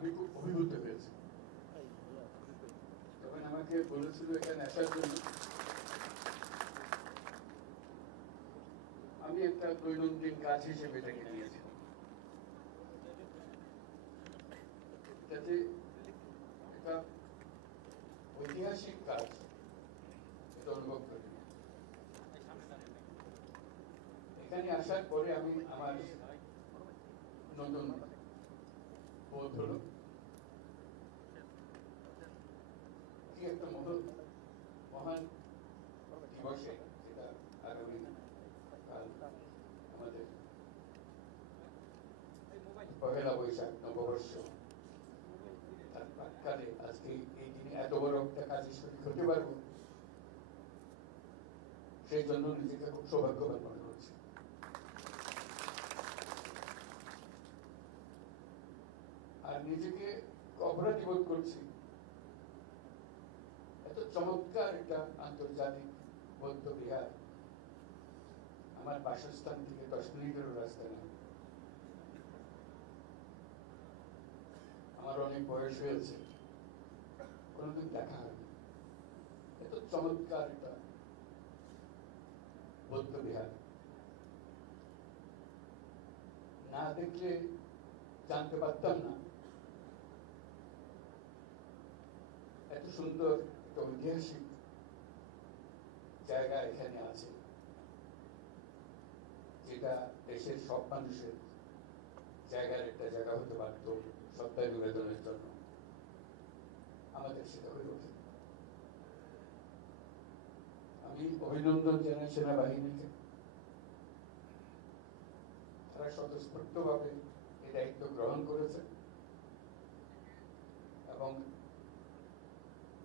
আমি খুব অভিভূত হয়েছি। তখন আমাকে বলেছিল এখানে আসার জন্য, আমি একটা দৈনন্দিন কাজ হিসেবে এটাকে নিয়েছি, যাতে এটা ঐতিহাসিক কাজ এটা অনুভব করি। এখানে আসার পরে আমি আমার নতুন বোধ হলো কি একটা মহান দিবসে, যেটা আগামী কাল আমাদের পহেলা বৈশাখ নববর্ষ, তার প্রাক্কালে আজকে এই দিনে এত বড় একটা কাজে শরীর হতে পারবো, সেই জন্য নিজেকে খুব সৌভাগ্যবান মনে করছি। আর নিজেকে অপরাধী বোধ করছি, এত চমৎকার একটা আন্তর্জাতিক বৌদ্ধ বিহার আমার বাসস্থান থেকে 10 মিনিটেরও রাস্তা নেই। আমার অনেক বয়স হয়েছে, কোনোদিন দেখা হয়নি এত চমৎকার একটা বৌদ্ধ বিহার। না দেখলে জানতে পারতাম না এত সুন্দর একটা ঐতিহাসিক জায়গা এখানে আছে, যেটা দেশের সব মানুষের জায়গার একটা জায়গা হতে পারত শ্রদ্ধা নিবেদনের জন্য। আমাদের সেটা হয়ে ওঠে। আমি অভিনন্দন জানাই সেনাবাহিনীকে, তারা স্বতঃস্ফূর্তভাবে এই দায়িত্ব গ্রহণ করেছে এবং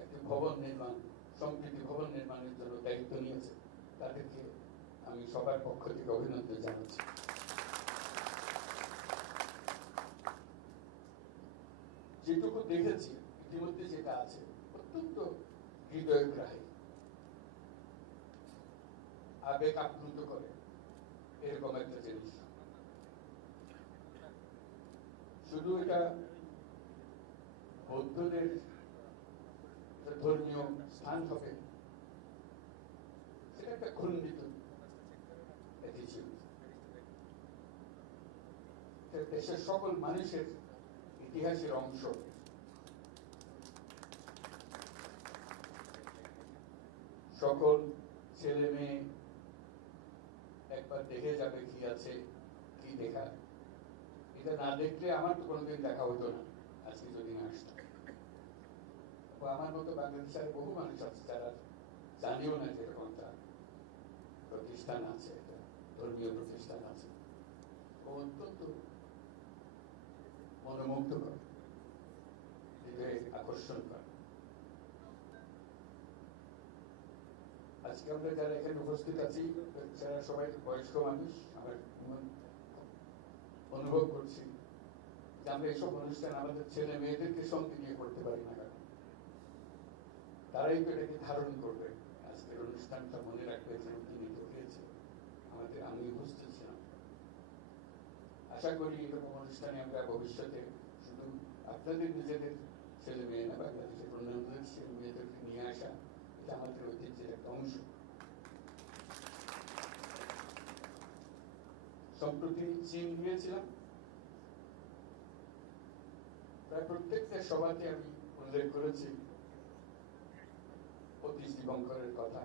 একটি ভবন নির্মাণ, সম্প্রীতি ভবন নির্মাণের জন্য দায়িত্ব নিয়েছে। তাদেরকে আমি সবার পক্ষ থেকে অভিনন্দন জানাচ্ছি। যেটুকু দেখেছি ইতিমধ্যে যেটা আছে অত্যন্ত হৃদয়গ্রাহী, আবেগ আপ্লুত করে এরকম একটা জিনিস। শুধু এটা বৌদ্ধদের ধর্মীয় স্থান হবে সেটা একটা খণ্ডিত অ্যাটিটিউড। দেশের সকল মানুষের ইতিহাসের অংশ। সকল ছেলে মেয়ে একবার দেখে যাবে কি আছে, কি দেখা। এটা না দেখলে আমার তো কোনোদিন দেখা হতো না আজকে যদি না আসতো। আমার মতো বাংলাদেশের বহু মানুষ আছে যারা জানিও না যে এরকম একটা প্রতিষ্ঠান আছে, এটা ধর্মীয় প্রতিষ্ঠান আছে। অত্যন্ত মনোমুগ্ধ করে, হৃদয়ে আকর্ষণ করে। আজকে আমরা যারা এখানে উপস্থিত আছি যারা সবাই বয়স্ক মানুষ, আমরা অনুভব করছি যে আমরা এসব অনুষ্ঠান আমাদের ছেলে মেয়েদেরকে সঙ্গে নিয়ে করতে পারি না, কারণ তারাই তো এটাকে ধারণ করবে। আজকের অনুষ্ঠানটা মনে রাখবে যে তিনি তো হয়েছে আমাদের, আমি উপস্থিত ছিলাম। আশা করি এরকম অনুষ্ঠানে আমরা ভবিষ্যতে শুধু আপনাদের নিজেদের ছেলে মেয়ে না, বাংলাদেশের অন্যান্য ছেলে মেয়েদেরকে নিয়ে আসা, এটা আমাদের ঐতিহ্যের একটা অংশ। সম্প্রতি চীন গিয়েছিলাম, প্রায় প্রত্যেকটা সভাতে আমি উল্লেখ করেছি অতীশ দীপঙ্করের কথা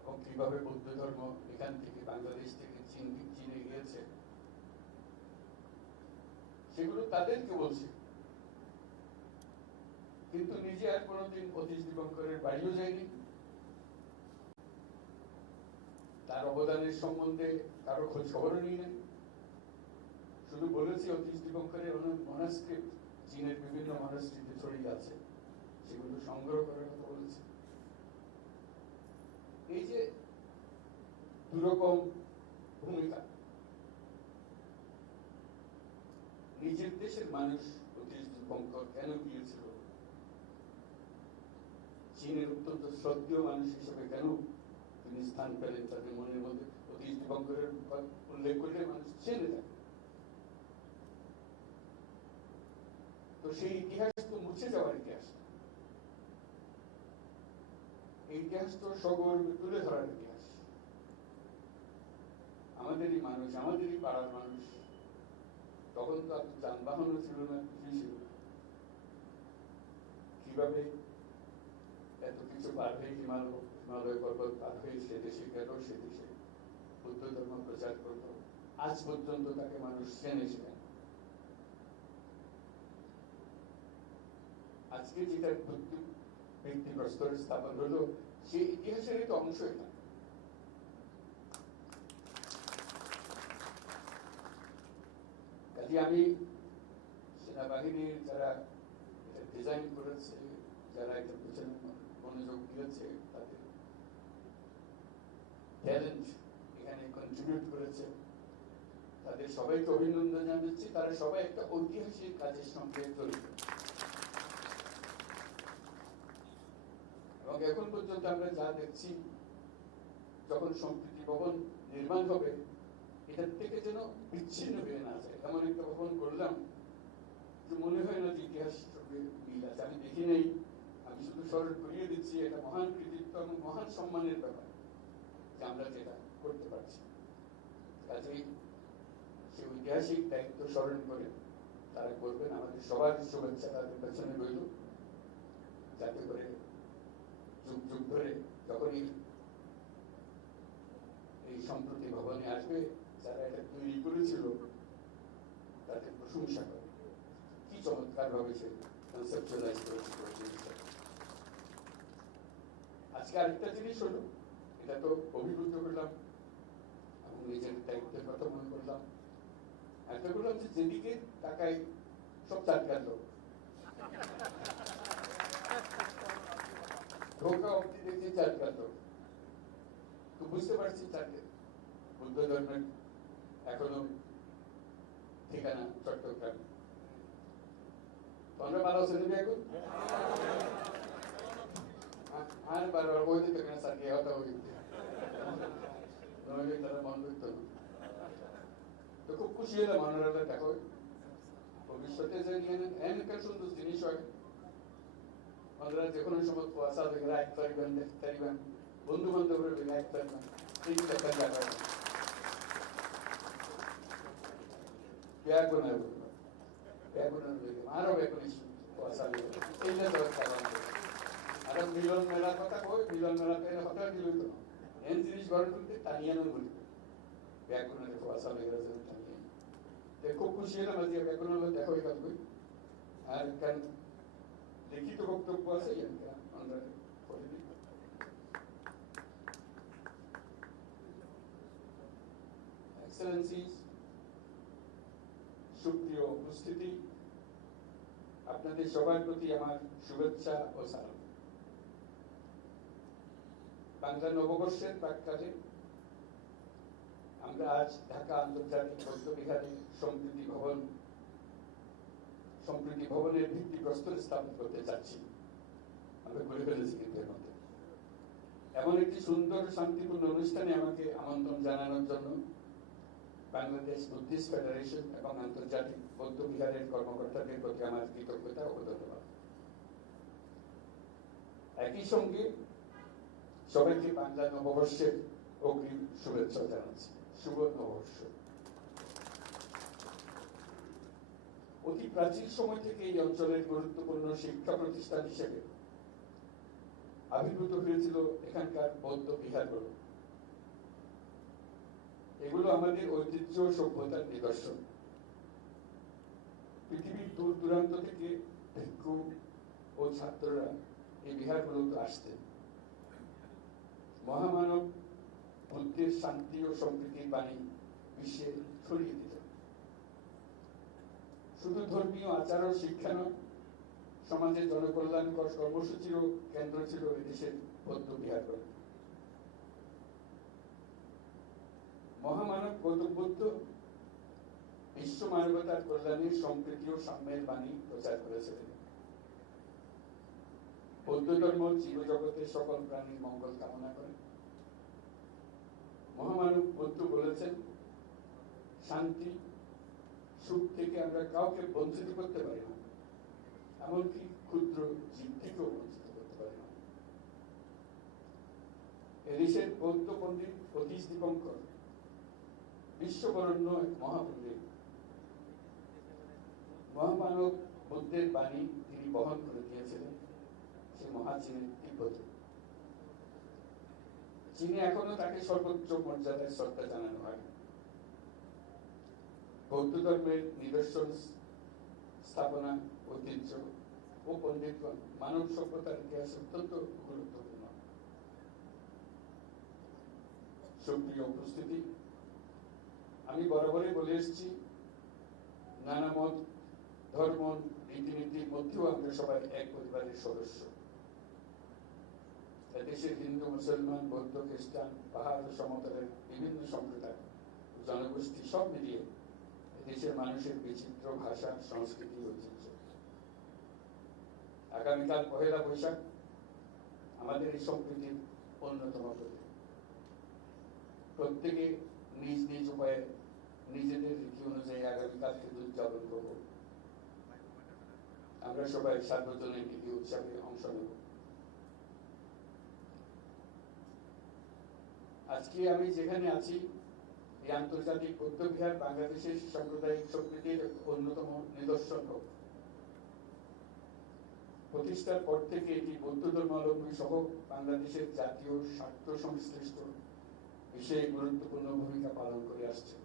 এবং কিভাবে বৌদ্ধ ধর্ম এখান থেকে বাংলাদেশ থেকে চীনে গিয়েছে, সেগুলো তাদেরকে বলছি। কিন্তু নিজে আর কোনোদিন অতীশ দীপঙ্করের বাড়িও যায়নি, তার অবদানের সম্বন্ধে কারো খোঁজ খবরও নিই না। শুধু বলেছি অতীশ দীপঙ্করের মনাস্ক্রিপ্ট চীনের বিভিন্ন মনাস্ট্রিতে ছড়িয়ে আছে, সেগুলো সংগ্রহ করার কথা বলেছি। এই যে দুরকম ভূমিকা, নিজের দেশের মানুষ অতীশ দীপঙ্কর কেন গিয়েছিল, চীনের অত্যন্ত শ্রদ্ধেয় মানুষ হিসেবে কেন তিনি স্থান পেলেন তাদের মনের মধ্যে, অতীশ দীপঙ্করের উল্লেখ করলে মানুষ চেনে থাকে। তো সেই ইতিহাস তো মুছে যাওয়ার ইতিহাস, এই ইতিহাস তো সগর্বে তুলে ধরার ইতিহাস। আমাদেরই মানুষ, আমাদেরই পাড়ার মানুষ, তখন তো আর যানবাহনও ছিল না, কিছুই ছিল না। কিভাবে এত কিছু পার হয়ে হিমালয় পর্বত পার হয়ে সে দেশে গেল, সে দেশে বুদ্ধ ধর্ম প্রচার করলো, আজ পর্যন্ত তাকে মানুষ চেনেছিলেন। আজকে যেটা ভিত্তিপ্রস্তর স্থাপন হলো, সেই ইতিহাসেরই তো অংশ এটা। কাজে আমি সেনাবাহিনীর যারা ডিজাইন করেছে, যারা এটা পিছনে মনোযোগ দিয়েছে, তাদের ট্যালেন্ট এখানে কন্ট্রিবিউট করেছে, তাদের সবাইকে অভিনন্দন জানাচ্ছি। তারা সবাই একটা ঐতিহাসিক কাজের সঙ্গে জড়িত। এবং এখন পর্যন্ত আমরা যা দেখছি, যখন সম্প্রীতি ভবন নির্মাণ হবে, এটার থেকে যেন বিচ্ছিন্ন হয়ে না যায়। এমন একটা ভবন করলাম যে মনে হয় না যে ইতিহাসের সঙ্গে মিল আছে। আমি দেখি নেই, আমি শুধু স্মরণ করিয়ে দিচ্ছি, এটা মহান কৃতিত্ব এবং মহান সম্মানের ব্যাপার যে আমরা যেটা করতে পারছি। কাজেই সে ঐতিহাসিক দায়িত্ব স্মরণ করে তারা করবেন। আমাদের সবার শুভেচ্ছা তাদের পেছনে রইল, যাতে করে যুগ যুগ ধরে যখনই এই সম্প্রতি ভবনে আসবে, যারা এটা তৈরি করেছিল তাদের প্রশংসা করে, কি চমৎকার ভাবে সে কনসেপচুয়ালাইজ করেছিল। আজকে আরেকটা জিনিস হলো, এটা তো অভিভূত করলাম এবং নিজের দায়িত্বের কথা মনে করলাম। একটা করলাম যে যেদিকে তাকাই সব চাটকার লোক, ঢোকা অব্দি দেখছি চাটকার লোক। তো বুঝতে পারছি তাকে বুদ্ধ ধর্মের এখনো ঠিকানা চট্টগ্রাম। তোমরা ভালো আছো এখন? আর বারবার বই দিতে কেন স্যার কে হতা হই, নইলে তারা মন করতো না। তো খুব খুশি হলাম আপনারা দেখো ভবিষ্যতে যে একটা সুন্দর জিনিস হয়, আপনারা যে কোনো সময় কুয়াশা দেখে এক পারিবেন, দেখতে পারিবেন, বন্ধু বান্ধবের এক পারিবেন, এই দেখা যাবে ব্যাগুনের আরো বেগুনি কুয়াশা এই না দরকার। আর মিলন মেলার কথা কই, মিলন মেলাতে হঠাৎ দিল তো এন জিনিস ঘরে ঢুকতে টানিয়ানো বলি ব্যাগুনের কুয়াশা লেগে টানিয়ে। খুব খুশি হলাম আজকে ব্যাগুনের দেখা হয়ে গেল। আর কারণ লিখিত বক্তব্য আছে আমরা করে দিই। এক্সেলেন্সিস, সুপ্রিয় উপস্থিতি, আপনাদের সবার প্রতি আমার শুভেচ্ছা ও সালাম। বাংলা নববর্ষের প্রাক্কালে আমরা আজ ঢাকা আন্তর্জাতিক বৌদ্ধবিহারে সম্প্রীতি ভবনের ভিত্তিপ্রস্তর স্থাপন করতে চাচ্ছি। আমরা বলে ফেলেছি কিন্তু এর মধ্যে এমন একটি সুন্দর শান্তিপূর্ণ অনুষ্ঠানে আমাকে আমন্ত্রণ জানানোর জন্য বাংলাদেশ বুদ্ধিস্ট ফেডারেশন এবং আন্তর্জাতিক বৌদ্ধবিহারের কর্মকর্তাদের প্রতি আমার কৃতজ্ঞতা ও ধন্যবাদ। একই সঙ্গে সবাইকে বাংলা নববর্ষের অগ্রিম শুভেচ্ছা জানাচ্ছি। শুভ নববর্ষ। অতি প্রাচীন সময় থেকে এই অঞ্চলের গুরুত্বপূর্ণ শিক্ষা প্রতিষ্ঠান হিসেবে আবির্ভূত হয়েছিল এখানকার বৌদ্ধ বিহারগুলো। এগুলো আমাদের ঐতিহ্য সভ্যতার নিদর্শন। পৃথিবীর দূর দূরান্ত থেকে ভিক্ষু ও ছাত্ররা এই বিহারগুলোতে আসতেন। মহামানব বুদ্ধের শান্তি ও সম্প্রীতির বাণী বিশ্বে ছড়িয়ে দিতেন। শুধু ধর্মীয় আচার ও শিক্ষা নয়, সমাজের জনকল্যাণকর কর্মসূচিরও কেন্দ্র ছিল এদেশের বৌদ্ধ বিহারগুলো। মহামানব গৌতম বুদ্ধ বিশ্ব মানবতার কল্যাণে সম্প্রীতি ও সাম্যের বাণী প্রচার করেছিলেন। বৌদ্ধ ধর্ম জীবজগতের সকল প্রাণীর মঙ্গল কামনা করে। মহামানব বুদ্ধ বলেছেন, শান্তি সুখ থেকে আমরা কাউকে বঞ্চিত করতে পারি না, এমনকি ক্ষুদ্র জীব থেকেও বঞ্চিত করতে পারে না। এদেশের বৌদ্ধ পণ্ডিত অতীশ দীপঙ্কর বিশ্ববরণ্য এক মহাপণ্ডিত, মহামানব বুদ্ধের বাণী তিনি বহন করে দিয়েছিলেন সে মহাচীনের তিব্বতে। চীনে এখনো তাকে সর্বোচ্চ মর্যাদায় শ্রদ্ধা জানানো হয়। বৌদ্ধ ধর্মের নিদর্শন, স্থাপনা, ঐতিহ্য ও পণ্ডিতগণ মানব সভ্যতার ইতিহাসে অত্যন্ত গুরুত্বপূর্ণ। সুপ্রিয় উপস্থিতি, আমি বরাবরই বলে এসেছি, নানা মত, ধর্ম, রীতিনীতির মধ্যেও আমরা সবাই এক পরিবারের সদস্য। দেশের হিন্দু, মুসলমান, বৌদ্ধ, খ্রিস্টান, পাহাড় ও সমতলের বিভিন্ন সম্প্রদায়, জনগোষ্ঠী সব মিলিয়ে দেশের মানুষের বিচিত্র ভাষা, সংস্কৃতি, ঐতিহ্য। আগামীকাল পহেলা বৈশাখ আমাদের এই সম্প্রীতির অন্যতম প্রতীক। প্রত্যেকে নিজ নিজ উপায়ে নিজেদের রীতি অনুযায়ী আগামীকালকে উদযাপন করব। আমরা সবাই সার্বজনীন রীতি উৎসবে অংশ নেব। আজকে আমি যেখানে আছি, এই আন্তর্জাতিক বৌদ্ধ বিহার বাংলাদেশের সাম্প্রদায়িক সম্প্রীতির অন্যতম নিদর্শন হোক। প্রতিষ্ঠার পর থেকে এটি বৌদ্ধ ধর্মাবলম্বী সহ বাংলাদেশের জাতীয় স্বার্থ সংশ্লিষ্ট বিষয়ে গুরুত্বপূর্ণ ভূমিকা পালন করে আসছে।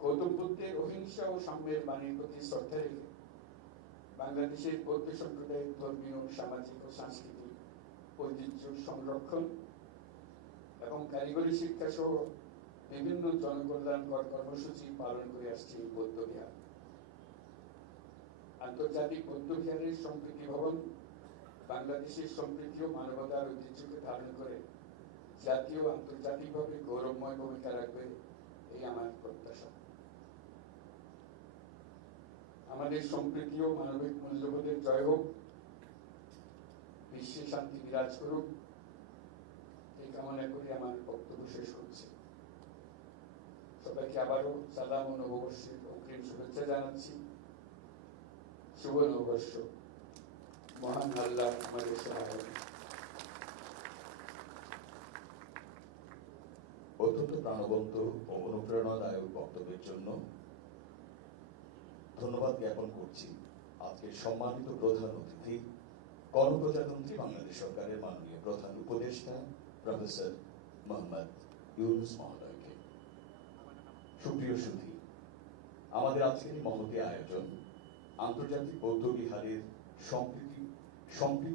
গৌতম বুদ্ধের অহিংসা ও সাম্যের বাণীর প্রতি শ্রদ্ধা রেখে বাংলাদেশের বৌদ্ধ সম্প্রদায়ের ধর্মীয়, সামাজিক ও সাংস্কৃতিক ঐতিহ্য সংরক্ষণ এবং কারিগরি শিক্ষা সহ বিভিন্ন জনকল্যাণকর কর্মসূচি পালন করে আসছে এই বৌদ্ধ বিহার। আন্তর্জাতিক বৌদ্ধ বিহারের সম্প্রীতি ভবন বাংলাদেশের সম্প্রীতি ও মানবতার ঐতিহ্যকে ধারণ করে জাতীয় আন্তর্জাতিকভাবে গৌরবময় ভূমিকা রাখবে, এই আমার প্রত্যাশা। আমাদের সম্প্রীতি ও মানবিক মূল্যবোধের জয় হোক, বিশ্বে শান্তি বিরাজ করুক, এই কামনা করে আমার বক্তব্য শেষ করছি। সবাইকে আবারও সালাম ও নববর্ষের অগ্রিম শুভেচ্ছা জানাচ্ছি। শুভ নববর্ষ। মহান আল্লাহ আমাদের সহায়। অত্যন্ত প্রাণবন্ত ও অনুপ্রেরণাদায়ক বক্তব্যের জন্য ধন্যবাদ জ্ঞাপন করছি আজকের সম্মানিত প্রধান অতিথি, গণপ্রজাতন্ত্রী বাংলাদেশ সরকারের মাননীয় প্রধান উপদেষ্টা প্রফেসর মোহাম্মদ ইউনূস মহোদয়কে। সুপ্রিয় সুধী, আমাদের আজকের এই মহতী আয়োজন আন্তর্জাতিক বৌদ্ধ বিহারের সম্প্রীতি